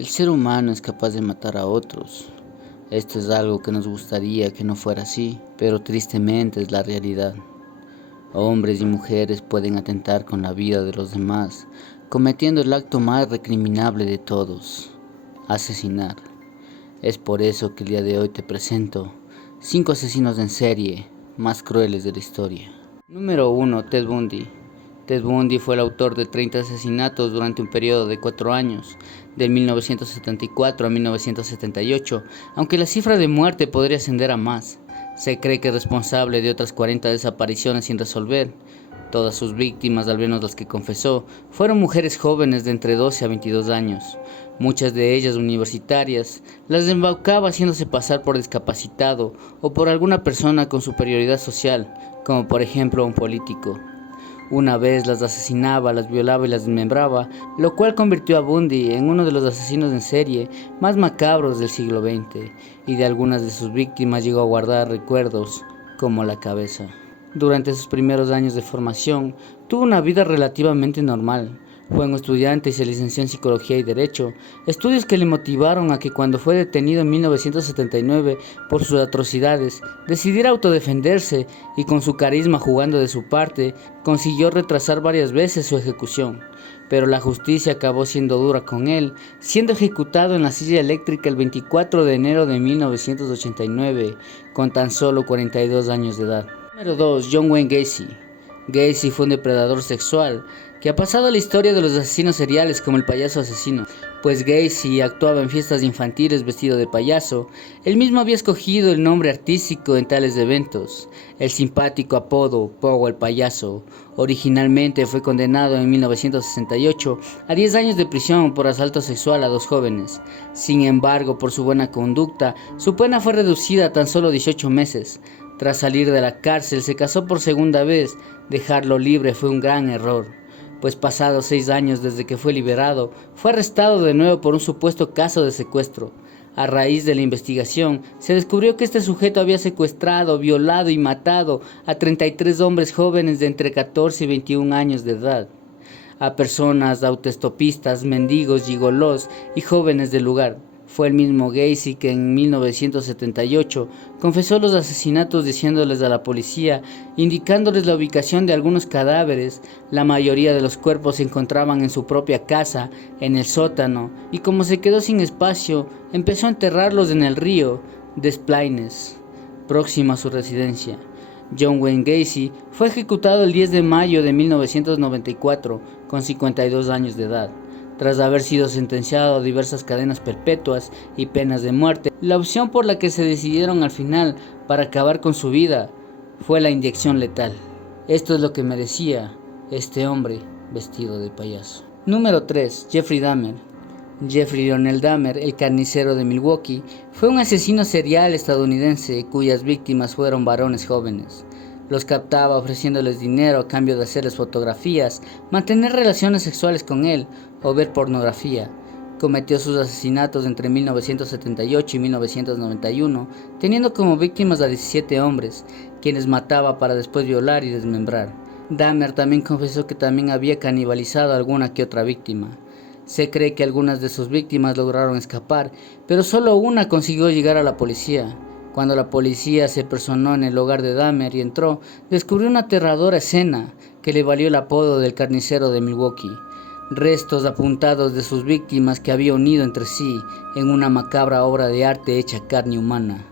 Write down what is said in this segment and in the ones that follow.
El ser humano es capaz de matar a otros. Esto es algo que nos gustaría que no fuera así, pero tristemente es la realidad. Hombres y mujeres pueden atentar con la vida de los demás, cometiendo el acto más recriminable de todos: asesinar. Es por eso que el día de hoy te presento 5 asesinos en serie más crueles de la historia. Número 1. Ted Bundy. Ted Bundy fue el autor de 30 asesinatos durante un periodo de 4 años, de 1974 a 1978, aunque la cifra de muerte podría ascender a más. Se cree que es responsable de otras 40 desapariciones sin resolver. Todas sus víctimas, al menos las que confesó, fueron mujeres jóvenes de entre 12 a 22 años, muchas de ellas universitarias. Las embaucaba haciéndose pasar por discapacitado o por alguna persona con superioridad social, como por ejemplo un político. Una vez las asesinaba, las violaba y las desmembraba, lo cual convirtió a Bundy en uno de los asesinos en serie más macabros del siglo XX, y de algunas de sus víctimas llegó a guardar recuerdos como la cabeza. Durante sus primeros años de formación, tuvo una vida relativamente normal. Fue un estudiante y se licenció en Psicología y Derecho, estudios que le motivaron a que cuando fue detenido en 1979 por sus atrocidades, decidiera autodefenderse y con su carisma jugando de su parte, consiguió retrasar varias veces su ejecución. Pero la justicia acabó siendo dura con él, siendo ejecutado en la silla eléctrica el 24 de enero de 1989, con tan solo 42 años de edad. Número 2. John Wayne Gacy. Gacy fue un depredador sexual que ha pasado a la historia de los asesinos seriales como el payaso asesino, pues Gacy actuaba en fiestas infantiles vestido de payaso. Él mismo había escogido el nombre artístico en tales eventos. El simpático apodo Pogo el payaso originalmente fue condenado en 1968 a 10 años de prisión por asalto sexual a 2 jóvenes. Sin embargo, por su buena conducta, su pena fue reducida a tan solo 18 meses. Tras salir de la cárcel, se casó por segunda vez. Dejarlo libre fue un gran error, pues pasados 6 años desde que fue liberado, fue arrestado de nuevo por un supuesto caso de secuestro. A raíz de la investigación, se descubrió que este sujeto había secuestrado, violado y matado a 33 hombres jóvenes de entre 14 y 21 años de edad, a personas autoestopistas, mendigos, gigolos y jóvenes del lugar. Fue el mismo Gacy que en 1978 confesó los asesinatos diciéndoles a la policía, indicándoles la ubicación de algunos cadáveres. La mayoría de los cuerpos se encontraban en su propia casa, en el sótano, y como se quedó sin espacio, empezó a enterrarlos en el río Des Plaines, próximo a su residencia. John Wayne Gacy fue ejecutado el 10 de mayo de 1994 con 52 años de edad. Tras haber sido sentenciado a diversas cadenas perpetuas y penas de muerte, la opción por la que se decidieron al final para acabar con su vida fue la inyección letal. Esto es lo que merecía este hombre vestido de payaso. Número 3. Jeffrey Dahmer. Jeffrey Lionel Dahmer, el carnicero de Milwaukee, fue un asesino serial estadounidense cuyas víctimas fueron varones jóvenes. Los captaba ofreciéndoles dinero a cambio de hacerles fotografías, mantener relaciones sexuales con él o ver pornografía. Cometió sus asesinatos entre 1978 y 1991, teniendo como víctimas a 17 hombres, quienes mataba para después violar y desmembrar. Dahmer también confesó que también había canibalizado a alguna que otra víctima. Se cree que algunas de sus víctimas lograron escapar, pero solo una consiguió llegar a la policía. Cuando la policía se personó en el hogar de Dahmer y entró, descubrió una aterradora escena que le valió el apodo del carnicero de Milwaukee. Restos apuntados de sus víctimas que había unido entre sí en una macabra obra de arte hecha carne humana.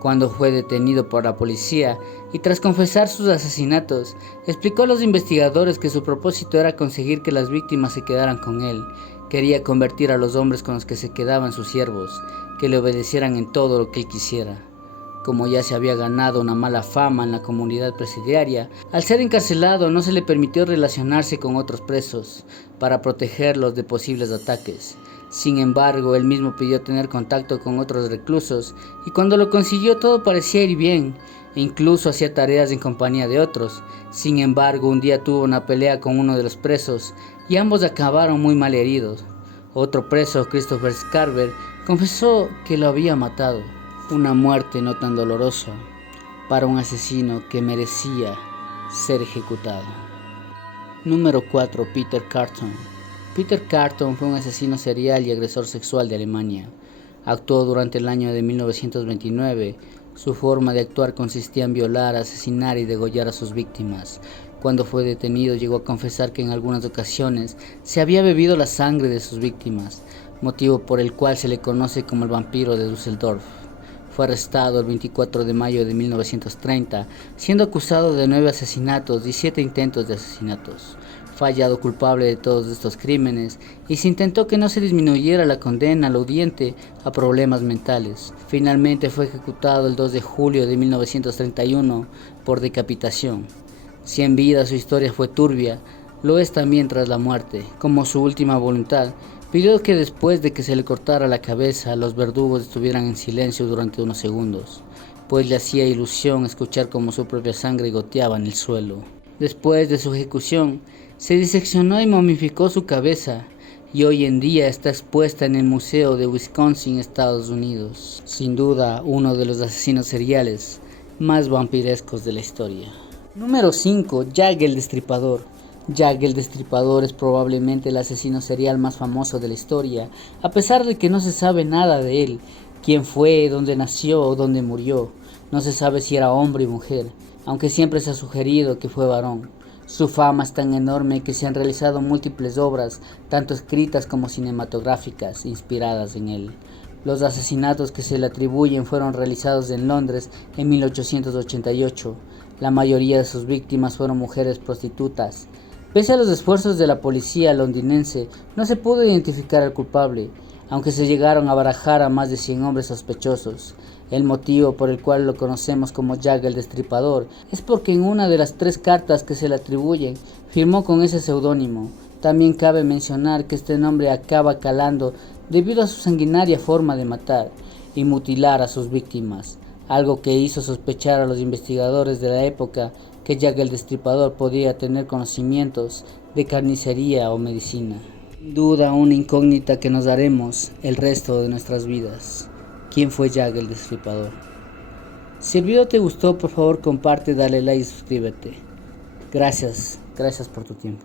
Cuando fue detenido por la policía y tras confesar sus asesinatos, explicó a los investigadores que su propósito era conseguir que las víctimas se quedaran con él. Quería convertir a los hombres con los que se quedaban sus siervos, que le obedecieran en todo lo que él quisiera. Como ya se había ganado una mala fama en la comunidad presidiaria, al ser encarcelado no se le permitió relacionarse con otros presos para protegerlos de posibles ataques. Sin embargo, él mismo pidió tener contacto con otros reclusos y cuando lo consiguió todo parecía ir bien, e incluso hacía tareas en compañía de otros. Sin embargo, un día tuvo una pelea con uno de los presos y ambos acabaron muy mal heridos. Otro preso, Christopher Scarver, confesó que lo había matado. Una muerte no tan dolorosa para un asesino que merecía ser ejecutado. Número 4. Peter Carton. Peter Carton fue un asesino serial y agresor sexual de Alemania. Actuó durante el año de 1929. Su forma de actuar consistía en violar, asesinar y degollar a sus víctimas. Cuando fue detenido, llegó a confesar que en algunas ocasiones se había bebido la sangre de sus víctimas, motivo por el cual se le conoce como el vampiro de Düsseldorf. Fue arrestado el 24 de mayo de 1930, siendo acusado de 9 asesinatos y 7 intentos de asesinatos. Fue hallado culpable de todos estos crímenes y se intentó que no se disminuyera la condena al aludiente a problemas mentales. Finalmente fue ejecutado el 2 de julio de 1931 por decapitación. Si en vida su historia fue turbia, lo es también tras la muerte. Como su última voluntad, pidió que después de que se le cortara la cabeza, los verdugos estuvieran en silencio durante unos segundos, pues le hacía ilusión escuchar cómo su propia sangre goteaba en el suelo. Después de su ejecución, se diseccionó y momificó su cabeza, y hoy en día está expuesta en el Museo de Wisconsin, Estados Unidos. Sin duda, uno de los asesinos seriales más vampirescos de la historia. Número 5. Jack el Destripador. Jack el Destripador es probablemente el asesino serial más famoso de la historia, a pesar de que no se sabe nada de él, quién fue, dónde nació o dónde murió. No se sabe si era hombre o mujer, aunque siempre se ha sugerido que fue varón. Su fama es tan enorme que se han realizado múltiples obras, tanto escritas como cinematográficas, inspiradas en él. Los asesinatos que se le atribuyen fueron realizados en Londres en 1888. La mayoría de sus víctimas fueron mujeres prostitutas. Pese a los esfuerzos de la policía londinense, no se pudo identificar al culpable, aunque se llegaron a barajar a más de 100 hombres sospechosos. El motivo por el cual lo conocemos como Jack el Destripador es porque en una de las 3 cartas que se le atribuyen firmó con ese seudónimo. También cabe mencionar que este nombre acaba calando debido a su sanguinaria forma de matar y mutilar a sus víctimas, algo que hizo sospechar a los investigadores de la época que Jack el Destripador podía tener conocimientos de carnicería o medicina. Sin duda una incógnita que nos daremos el resto de nuestras vidas. ¿Quién fue Jack el Destripador? Si el video te gustó, por favor comparte, dale like y suscríbete. Gracias por tu tiempo.